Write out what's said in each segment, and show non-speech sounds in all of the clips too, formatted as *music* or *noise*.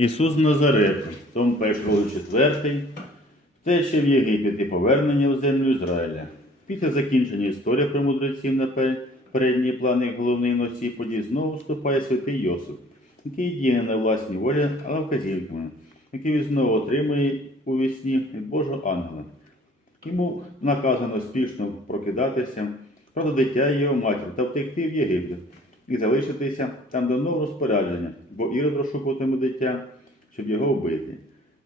Ісус Назарет, том 1 4, втеча в Єгипет і повернення в землю Ізраїля. Після закінчення історії про мудреців на передній план як головний носій подій знову вступає святий Йосип, який діє на власній волі, але вказівками, який він знову отримує у вісні від Божого ангела. Йому наказано спішно прокидатися, проти дитя його матір та втекти в Єгипет і залишитися там до нового розпорядження, бо Ірод розшукуватиме дитя, щоб його вбити.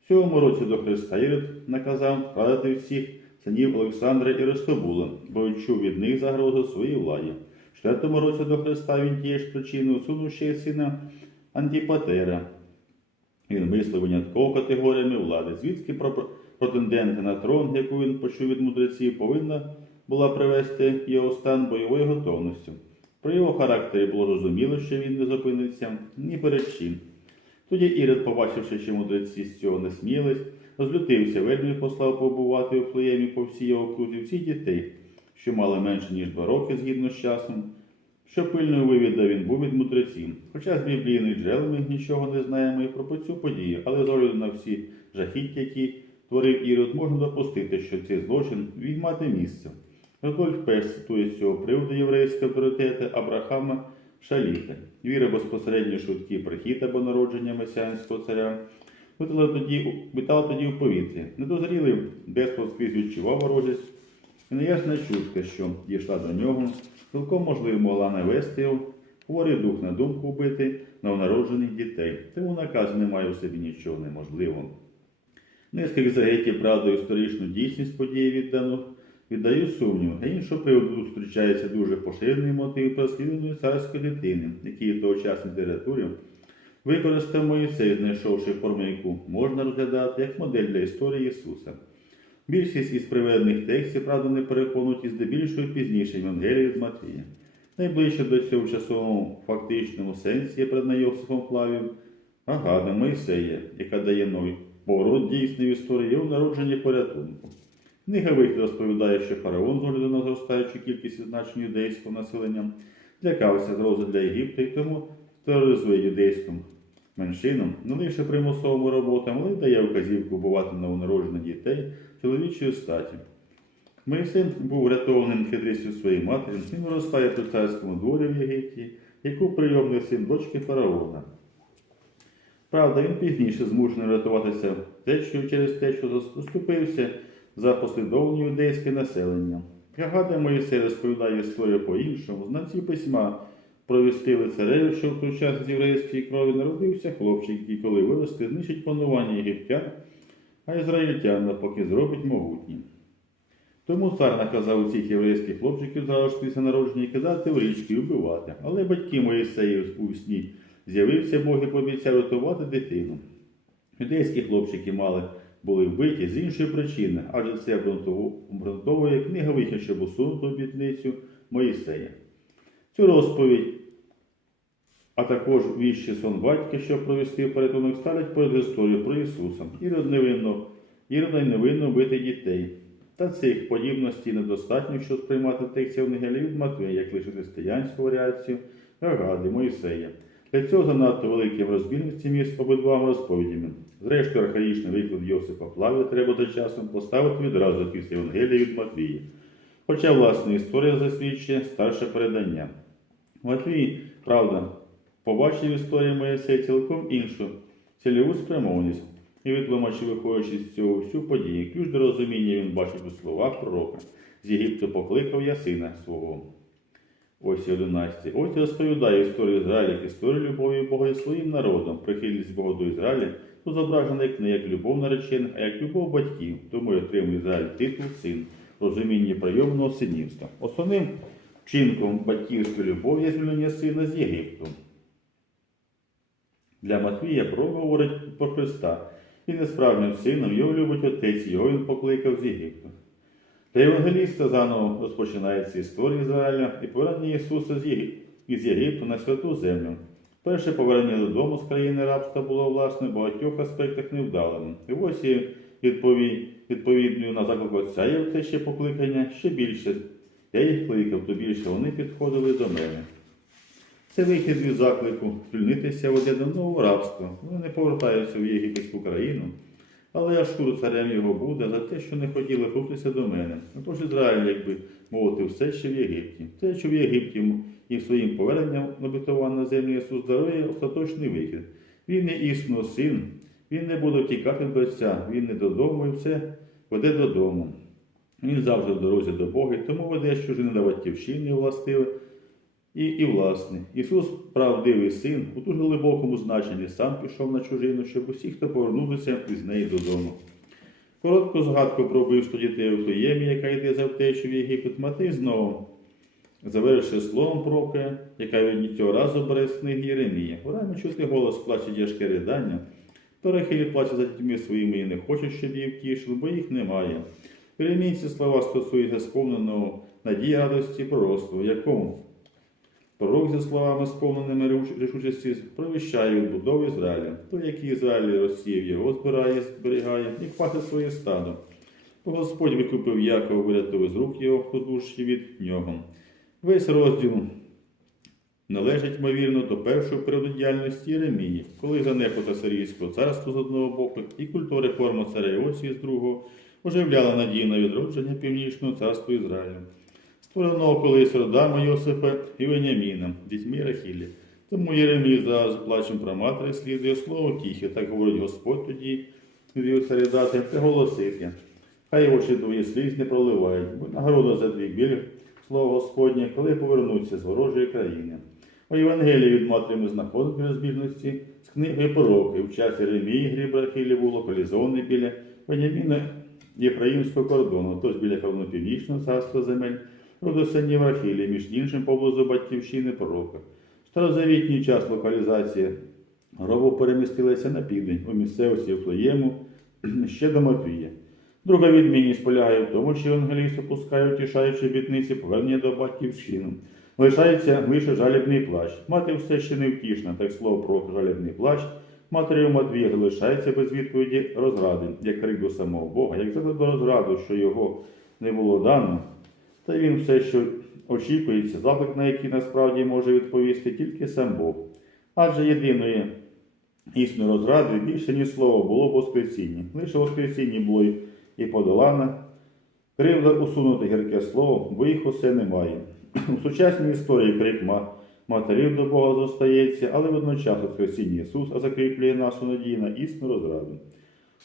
В цьому році до Христа Ірод наказав вкладати всіх синів Олександра і Ростобула, бо відчув від них загрозу своїй владі. В четвертому році до Христа він тієї ж причини усунув сина Антіпатера, він мислив винятково категоріями влади, звідки про претенденти на трон, яку він почув від мудреців, повинна була привести його стан бойової готовності. Про його характері було зрозуміло, що він не зупиниться ні перед чим. Тоді Ірод, побачивши, що мудреці з цього не смілись, розлютився, вельми послав побувати у Флеємі по всій його окрузі всіх дітей, що мали менше, ніж два роки згідно з часом, що пильною вивідав він був від мудреців. Хоча з біблійних джерел ми нічого не знаємо і про цю подію, але з огляду на всі жахіття, які творив Ірод, можна допустити, що цей злочин мати місце. Рудольф Пеш цитує з цього приводу єврейського авторитету Абрахама Шаліта. Віра безпосередньо швидкий прихід або народження месіанського царя витала тоді, витала тоді у повітрі. Недозрілий деспот скрізь відчував ворожість, і неясна чутка, що дійшла до нього, цілком можливо могла навести його хворий дух на думку вбити новонароджених дітей. Тому наказ не має в собі нічого неможливого. Низка екзагетів правду історичну дійсність події віддано віддають сумніву, а іншого приводу зустрічається дуже поширений мотив переслідування царської дитини, який в тогочасній літературі використав Моїсей, знайшовши форму, яку можна розглядати як модель для історії Ісуса. Більшість із приведених текстів, правда, не переконують і здебільшого пізніше Євангелії від Матвія. Найближче до цього в фактичному сенсі є перед Йосифом Флавієм Агада Моїсея, яка дає новий поворот дійсний в історії його народження порятунку. Книга розповідає, що фараон з огляду на зростаючу кількість значення юдейського населення злякався згрози для Єгипту і тому тероризує юдейську меншину не лише примусовими роботами, але й дає вказівку вбивати новонароджених дітей чоловічої статі. Моїсей був врятованим хитрістю своєї матері, він виростає при царському дворі в Єгипті, яку прийомний син дочки фараона. Правда, він пізніше змушений рятуватися течою через те, що заступився за послідовне юдейське населення. Гагада Моїсей розповідає історію по-іншому. Знавці письма провістили цареві, що в той час з єврейської крові народився хлопчик, який, коли виросте, знищить панування єгиптян, а ізраїльтян навпаки зробить могутні. Тому цар наказав усіх єврейських хлопчиків зразу ж після народження кидати в річки і вбивати. Але батьки Моїсеї у сні з'явився Бог і пообіцяв рятувати дитину. Юдейські хлопчики мали були вбиті з іншої причини, адже це обґрунтовує книга вихід, щоб усунути обітницю Моїсея. Цю розповідь, а також віщий сон батька, що провести порятунок, ставлять перед історію про Ісуса. Ірод невинно, й невинно вбити дітей. Та цих подібностей недостатньо, щоб сприймати текст Євангелія від Матвея, як лише християнську варіацію Гагади, Моїсея. Для цього занадто великі в розбірності між обидвома розповідями. Зрештою, архаїчний виклад Йосипа Плави треба за часом поставити відразу після Євангелія від Матвія. Хоча власна історія засвідчує старше передання. Матвій, правда, побачив в історії цілком іншу цільову спрямованість і витлумачив, виходячи з цього всю подію. Ключ до розуміння він бачить у словах пророка. З Єгипту покликав я сина свого. Ось і 11. Ось і розповідає історію Ізраїля, історію любові Бога і своїм народом. Прихильність Бога до Ізраїля тут зображена як не як любов наречених, а як любов батьків. Тому й отримує Ізраїль титул син, розуміння прийомного синівства. Основним вчинком батьківської любові є звільнення сина з Єгипту. Для Матвія пророк говорить про Христа. Він є справжнім сином, його любить отець, його він покликав з Єгипту. Для Євангеліста заново розпочинається історія Ізраїля і повернення Ісуса із Єгипту на святу землю. Перше повернення додому з країни рабства було власне в багатьох аспектах невдалим. І ось і відповідною на заклик Отця є те ще покликання ще більше. Я їх кликав, то більше вони підходили до мене. Це вихід від заклику звільнитися від єдиного рабства. Вони не повертаються в єгипетську країну. Але я шкуру царем його буде за те, що не хотіли крутитися до мене. Отож Ізраїль, якби мовити, все ще в Єгипті. Те, що в Єгипті і своїм поверненням обітував на землі Ісус дарує остаточний вихід. Він не існо син, він не буде втікати до Отця, він не додому і все веде додому. Він завжди в дорозі до Бога, тому веде чужини до батьківщини властиве і, і власне. Ісус, правдивий син, у дуже глибокому значенні сам пішов на чужину, щоб усі, хто повернувся із неї додому. Коротку згадку про вбивство дітей у Флеємі, яка йде за втечу в Єгипет, Матей знову завершив словом пророка, яка від цього разу бере з книги Єремія. Врано чути голос плаче тяжке ридання. Перехилі плаче за дітьми своїми і не хочуть, щоб її втішили, бо їх немає. Єремій ці слова стосуються сповненого надії радості пророцтва, якому Пророк зі словами, сповненими ріш- рішучості, провіщає відбудову Ізраїля. Той, який Ізраїль розсіяв його, збирає, зберігає і пасе своє стадо. Бо Господь викупив Якова, вирятував з рук його подушки від нього. Весь розділ належить, ймовірно, до першої періоду діяльності Єремії, коли занепад Асирійського царства з одного боку і культура реформа царя Іосії з другого оживляла надію на відродження північного царства Ізраїля створеного колись родами Йосипа і Веніаміна, дітьми Рахілі. Тому Єремій зараз плачем про матері слідує слово тіхе, так говорить Господь тоді, царідати, та голосити. Хай очі твої сліз не проливають, бо нагорода за твій біль, слово Господнє, коли повернуться з ворожої країни. У Євангелії від матері ми знаходимо розбіжності з книгою пророки. В часі Ремії гріб Рахілі був локалізований біля Веніаміна Єфраїмського кордону, тож біля північного царства земель роду синів Рахілі, між іншим поблизу батьківщини пророка. Старозавітній час локалізація гробу перемістилася на південь у місцевості Флеєму *clears throat* ще до Матвія. Друга відмінність полягає в тому, що євангелісти опускають тішаючи бітниці повернення до батьківщини. Лишається лише жалібний плач. Мати все ще невтішна, так слово про жалібний плач. Матері Матвія залишається без відповіді розради, як крик до самого Бога, як заклик до розраду, що його не було дано, та він все, що очікується, заклик, на який насправді може відповісти тільки сам Бог. Адже єдиної існою розради більше ні слова було в Воскресінні. Лише в Воскресінні було і подолана. Кривда усунути гірке слово, бо їх усе немає. У сучасній історії крик матерів до Бога зостається, але водночас Воскресіння Ісуса закріплює нашу надію на існу розраду.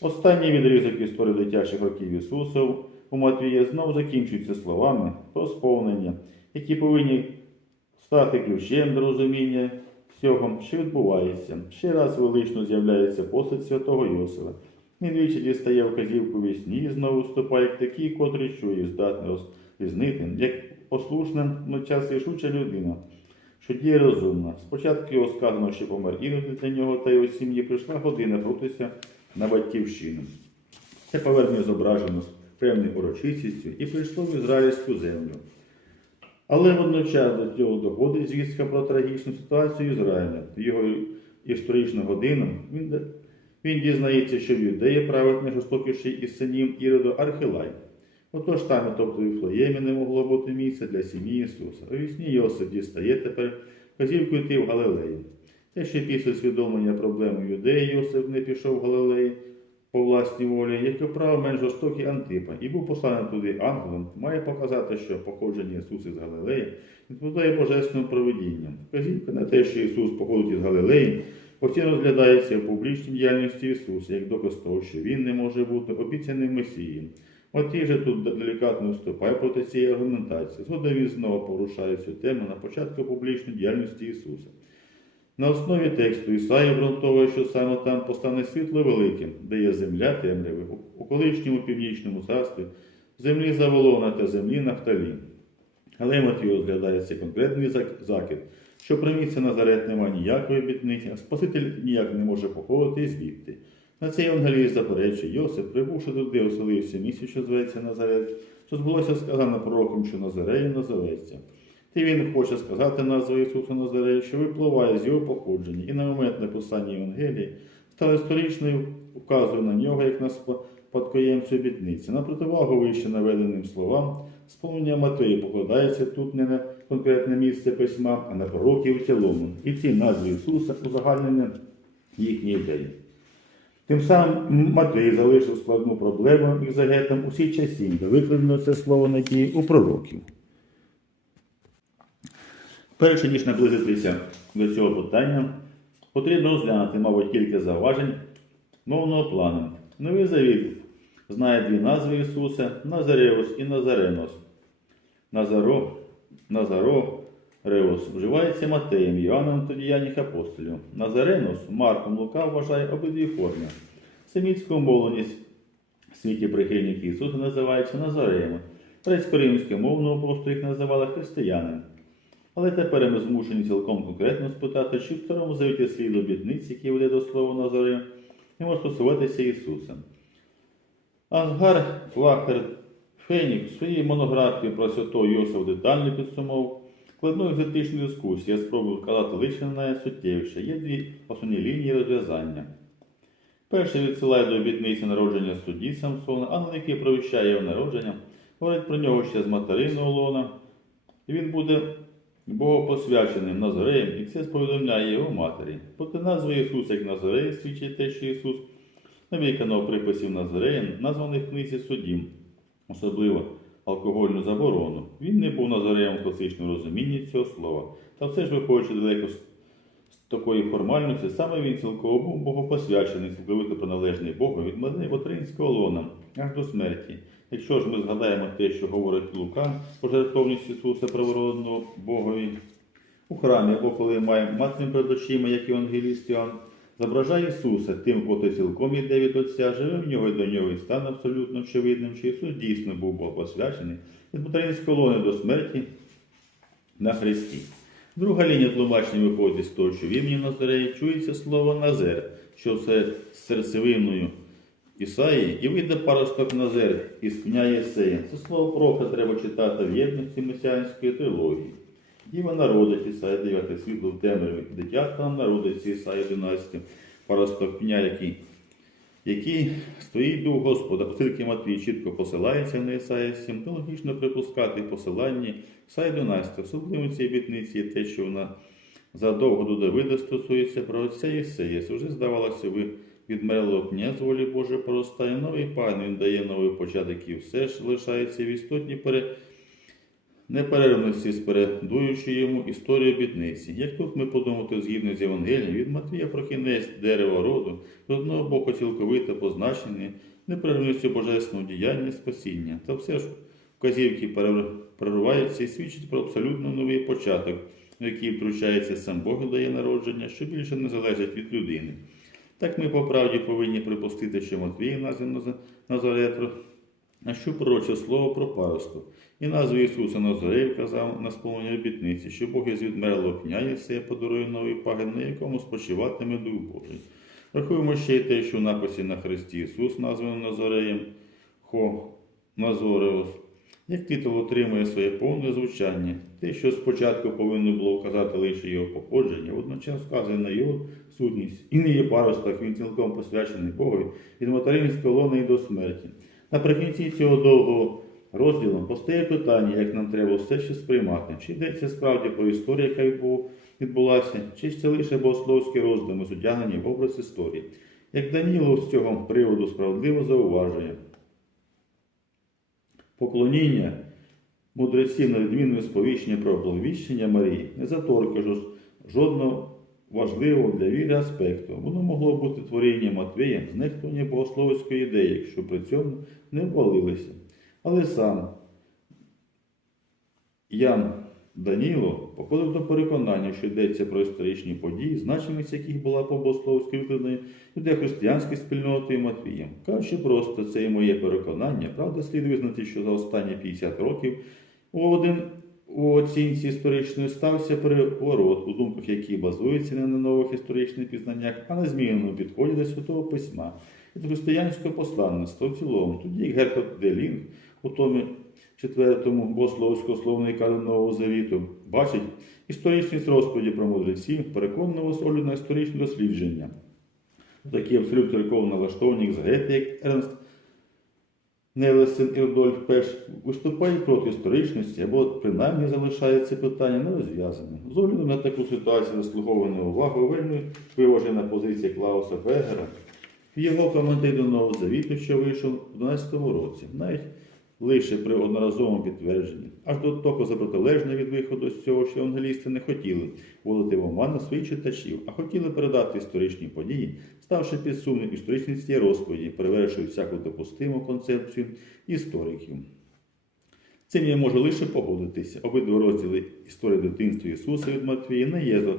Останній відрізок історії дитячих років Ісуса у Матвія знов закінчується словами про сповнення, які повинні стати ключем до розуміння всього, що відбувається. Ще раз велично з'являється постать святого Йосифа. Він двічі дістає вказівку вісні і знову вступає як такий, котрий чує, здатний розрізнити, як послушна, но час рішуча людина, що діє розумно. Спочатку його сказано, що помер іноді для нього та його сім'ї прийшла година крутися на батьківщину. Це повернення зображено з певною урочистістю і прийшло в ізраїльську землю. Але водночас до цього доходить звістка про трагічну ситуацію Ізраїля. В його історичну годину він, він дізнається, що в юдеї править найжорстокіший із синів Іроду Архилай. Отож там, тобто в Флеємі не могло бути місця для сім'ї Ісуса. У вісні Йосип дістає тепер вказівку йти в Галилею. Те, що після усвідомлення проблеми юдеї Йосип не пішов в Галилеї по власній волі, як обрав менш жорстокий Антипа і був посланий туди ангелом, має показати, що походження Ісуса з Галилеї відповідає божественним проведінням. Вказівка на те, що Ісус походить із Галилеї, постійно розглядається в публічній діяльності Ісуса, як доказ того, що Він не може бути обіцяним Месієм. І же тут делікатно вступає проти цієї аргументації. Згодом він знову порушає цю тему на початку публічної діяльності Ісуса. На основі тексту Ісаї обґрунтовує, що саме там постане світло великим, де є земля темряви, у- колишньому північному царстві, землі Заволона та землі Нафталі. Але Матвій розглядає цей конкретний зак- закид, що при місці Назарет немає ніякої бітниці, а Спаситель ніяк не може походити звідти. На цей Євангеліст заперечує Йосип, прибувши туди, оселився місяць, що зветься Назарет, що збулося сказано пророком, що Назарею назоветься. Ти він хоче сказати назву Ісуса Назарея, що випливає з його походження, і на момент написання Євангелії стала історичною, вказує на нього як на спадкоємцю обітниці. На противагу вище наведеним словам, сповнення Матеї покладається тут не на конкретне місце письма, а на пророків в цілому. І ці назви Ісуса узагальнення їхні ідеї. Тим самим Матвій залишив складну проблему екзегетам усі часі, де викладено це слово надії у пророків. Перше ніж наблизитися до цього питання, потрібно розглянути, мабуть, кілька зауважень мовного плану. Новий завіт знає дві назви Ісуса Назареус і Назаренос. Назаро, Назаро Реус вживається Матеєм, Йоанном та діяннях апостолів. Назаренос Марком Лука вважає обидві форми. Семітську мовленість в світі прихильників Ісуса називається Назареями. Грецько-римською мовною просто їх називали християни. Але тепер ми змушені цілком конкретно спитати, чи в старому завіті слід обітниць, які веде до слова Назарея, і може стосуватися Ісуса. Ангар Флахер Фенік в своїй монографії про святого Йосифа детально підсумовував складну екзотичну дискусію. Я спробую вказати лише на найсуттєвіше. Є дві основні лінії розв'язання. Перше відсилає до обітниці народження судді Самсона, ангел, який провіщає його народження, говорить про нього ще з материнного лона. І він буде богопосвяченим Назареєм, і це сповідомляє його матері. Проти назви Ісуса як Назарея свідчить те, що Ісус виконав приписів Назареєм, названих в книзі суддів, особливо алкогольну заборону. Він не був Назареєм в класичному розумінні цього слова. Та все ж виходячи далеко з такої формальності, саме він цілково був богопосвячений, цілковито приналежний Богу від материнського лона аж до смерті. Якщо ж ми згадаємо те, що говорить Лука, про жертовність Ісуса привородного Богові у храмі, або коли має матері перед очима, як євангеліст Іоанн, зображає Ісуса тим, хто цілком іде від Отця, живе в нього і до нього і стане абсолютно очевидним, що Ісус дійсно був богопосвячений від материнського лона до смерті на Христі. Друга лінія тлумачення виходить з того, що в імені Назареї чується слово Назер, що це серцевиною Ісаї, і вийде паросток Назер із кня Єсея. Це слово пророка треба читати в єдності месіанської трилогії. Діва народить Ісая 9 світло в темряві, дитя там народиться Ісая 11, паросток пня, який який стоїть дух Господа, оскільки Матвій чітко посилається на Ісая 7, то логічно припускати посилання Ісая 11, особливо цієї обітниці є те, що вона задовго до Давида стосується про отця Єсея. Вже здавалося, ви від мерлого пня волі Божої поростає новий пан, він дає новий початок і все ж лишається в істотній пере... неперервності з передуючи йому історію обітниці. Як тут ми подумати згідно з Євангелієм, від Матвія про кінець дерева роду, з одного боку цілковито позначений неперервністю божественного діяння спасіння. Та все ж вказівки перериваються і свідчать про абсолютно новий початок, в який втручається сам Бог і дає народження, що більше не залежить від людини. Так ми по правді повинні припустити, що Матвій назвав Назаретро, а що пророче слово про паросток. І назву Ісуса Назарей вказав на сповнення обітниці, що Бог із відмерлого пня Єсея подарує новий пагін, на якому спочиватиме Дух Божий. Рахуємо ще й те, що в написі на Христі Ісус, названий Назареєм Хо Назореус, як титул отримує своє повне звучання. Те, що спочатку повинно було вказати лише його походження, водночас вказує на його сутність. І не є паросток, він цілком посвячений Богові від материнського лона і до смерті. Наприкінці цього довгого розділу постає питання, як нам треба все ще сприймати, чи йдеться справді про історію, яка відбулася, чи це лише богословські роздуми, зодягнені в образ історії. Як Даніло з цього приводу справедливо зауважує. Поклоніння мудреців на відміну сповіщення про благовіщення Марії не заторкає жодного важливого для віри аспекту. Воно могло бути творінням Матвієм зникнення богословської ідеї, якщо при цьому не ввалилися. Але сам Ян Даніло походив до переконання, що йдеться про історичні події, значимість яких була по богословській викладенні юдеохристиянської спільноти і Матвієм. Кажучи просто, це і моє переконання. Правда, слід визнати, що за останні 50 років один у оцінці історичної стався переворот, у думках, які базуються не на нових історичних пізнаннях, а на зміненому підході до Святого Письма і до християнського посланництва в цілому. Тоді як Герхот Делінг у томі четвертому богословського словника Нового Завіту бачить історичність розповіді про мудреців, переконливо з на історичне дослідження. Такі абсолютно церковно налаштовані екзегети, як Ернст Нелесен і Рудольф Пеш виступають проти історичності або принаймні залишає це питання нерозв'язаним. З огляду на таку ситуацію заслугована увагу вельми виважена позиція Клауса Бегера в його коментарі до Нового Завіту, що вийшов у 12 році, навіть лише при одноразовому підтвердженні, аж до того за протилежне від виходу з цього, що евангелісти не хотіли вводити в оману своїх читачів, а хотіли передати історичні події, ставши під сумнів історичність цієї розповіді, перевершують всяку допустиму концепцію істориків. Цим я можу лише погодитися. Обидва розділи історії дитинства Ісуса від Матвія не є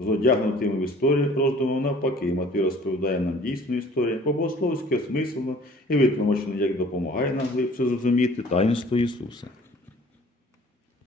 зо- одягнутими в історії роздумом навпаки. Матвій розповідає нам дійсну історію, по-богословськи осмислено і витлумачено, як допомагає нам глибше зрозуміти таїнство Ісуса.